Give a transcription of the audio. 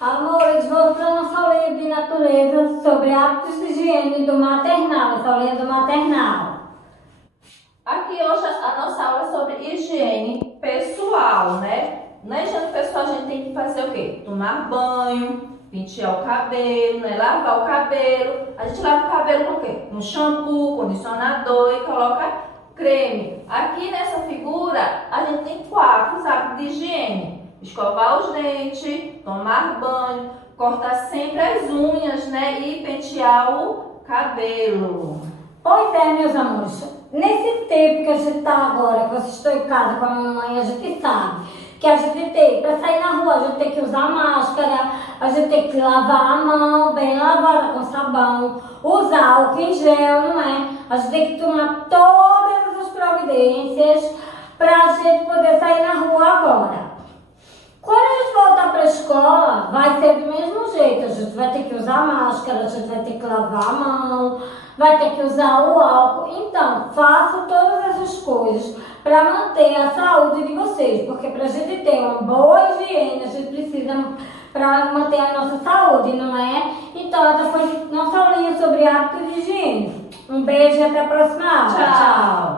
Amores, voltando à nossa aulinha de natureza sobre hábitos de higiene do maternal, essa aulinha do maternal. Aqui hoje a nossa aula é sobre higiene pessoal, né? Na higiene pessoal a gente tem que fazer o quê? Tomar banho, pentear o cabelo, né? Lavar o cabelo. A gente lava o cabelo com o quê? Com shampoo, condicionador e coloca creme. Aqui nessa figura a gente tem 4 hábitos de higiene. Escovar os dentes, tomar banho, cortar sempre as unhas, né? E pentear o cabelo. Pois é, meus amores, nesse tempo que a gente está agora, que vocês estão em casa com a mamãe, a gente sabe que a gente tem, para sair na rua, a gente tem que usar máscara, a gente tem que lavar a mão bem lavada com sabão, usar álcool em gel, não é? A gente tem que tomar todas essas providências para a gente poder sair na rua agora. Quando a gente voltar para a escola, vai ser do mesmo jeito. A gente vai ter que usar máscara, a gente vai ter que lavar a mão, vai ter que usar o álcool. Então, façam todas essas coisas para manter a saúde de vocês. Porque para a gente ter uma boa higiene, a gente precisa para manter a nossa saúde, não é? Então, essa foi nossa aulinha sobre hábitos de higiene. Um beijo e até a próxima aula. Tchau!